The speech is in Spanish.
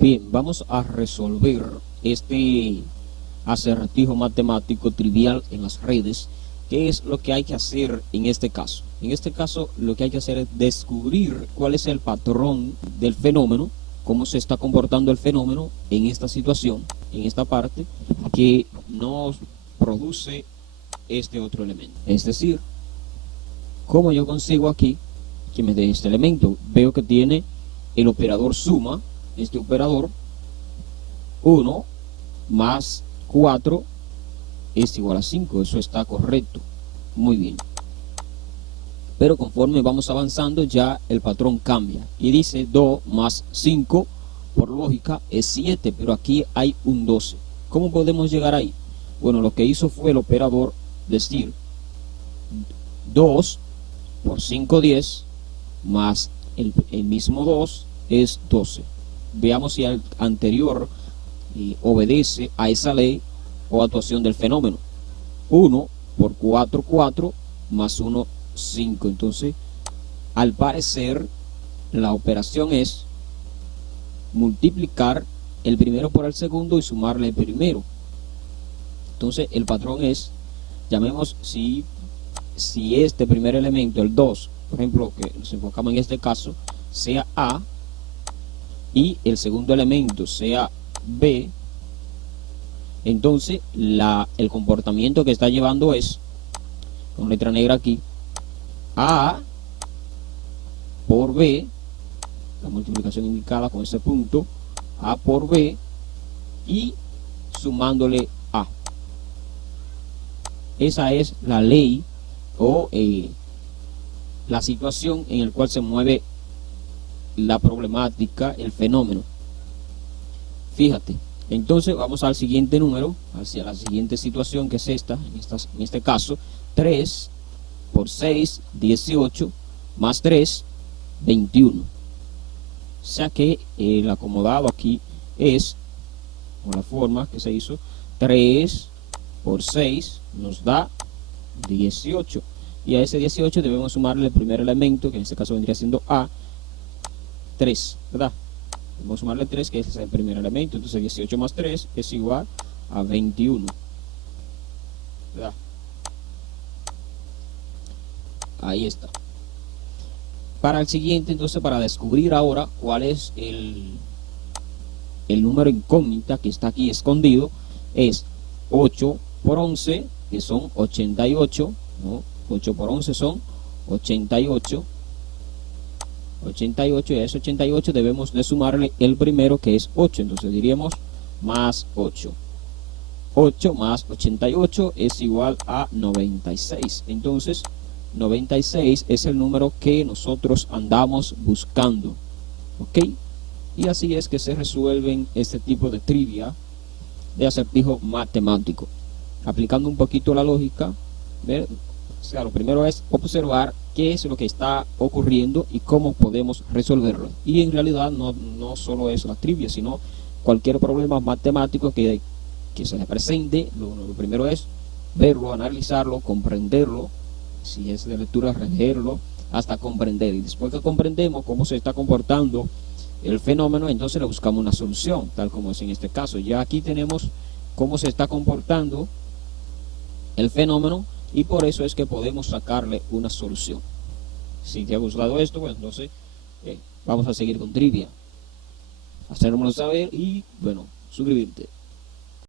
Bien, vamos a resolver este acertijo matemático trivial en las redes. ¿Qué es lo que hay que hacer en este caso? En este caso, lo que hay que hacer es descubrir cuál es el patrón del fenómeno, cómo se está comportando el fenómeno en esta situación, en esta parte, que nos produce este otro elemento. Es decir, cómo yo consigo aquí que me dé este elemento. Veo que tiene el operador suma, este operador, 1 más 4 es igual a 5, eso está correcto, muy bien. Pero conforme vamos avanzando ya el patrón cambia y dice 2 más 5, por lógica es 7, pero aquí hay un 12. ¿Cómo podemos llegar ahí? Bueno, lo que hizo fue el operador decir 2 por 5, 10, más el mismo 2 es 12. Veamos si el anterior obedece a esa ley o actuación del fenómeno. 1 por 4, 4, más 1, 5. Entonces, al parecer, la operación es multiplicar el primero por el segundo y sumarle el primero. Entonces, el patrón es, llamemos, si este primer elemento, el 2, por ejemplo, que nos enfocamos en este caso, sea A, y el segundo elemento sea B, entonces el comportamiento que está llevando es, con letra negra aquí, A por B, la multiplicación indicada con ese punto, A por B, y sumándole A. Esa es la ley o la situación en la cual se mueve la problemática, el fenómeno. Fíjate, entonces vamos al siguiente número, hacia la siguiente situación, que es esta, en este caso, 3 por 6, 18, más 3, 21. O sea que el acomodado aquí es, con la forma que se hizo, 3 por 6 nos da 18. Y a ese 18 debemos sumarle el primer elemento, que en este caso vendría siendo A, 3, ¿verdad? Debemos sumarle 3, que ese es el primer elemento. Entonces 18 más 3 es igual a 21, ¿verdad? Ahí está. Para el siguiente, entonces, para descubrir ahora cuál es el número incógnita que está aquí escondido, es 8 por 11, que son 88, ¿no? 8 por 11 son 88. 88, y a ese 88 debemos de sumarle el primero, que es 8. Entonces diríamos más 8. 8 más 88 es igual a 96. Entonces 96 es el número que nosotros andamos buscando. ¿Ok? Y así es que se resuelven este tipo de trivia de acertijo matemático. Aplicando un poquito la lógica, ¿ver? O sea, lo primero es observar qué es lo que está ocurriendo y cómo podemos resolverlo. Y en realidad no solo es la trivia, sino cualquier problema matemático que se le presente. Lo primero es verlo, analizarlo, comprenderlo. Si es de lectura, leerlo hasta comprender. Y después que comprendemos cómo se está comportando el fenómeno, entonces le buscamos una solución, tal como es en este caso. Ya aquí tenemos cómo se está comportando el fenómeno, y por eso es que podemos sacarle una solución. Si te ha gustado esto, pues entonces vamos a seguir con trivia. Hacérmelo saber y, bueno, suscribirte.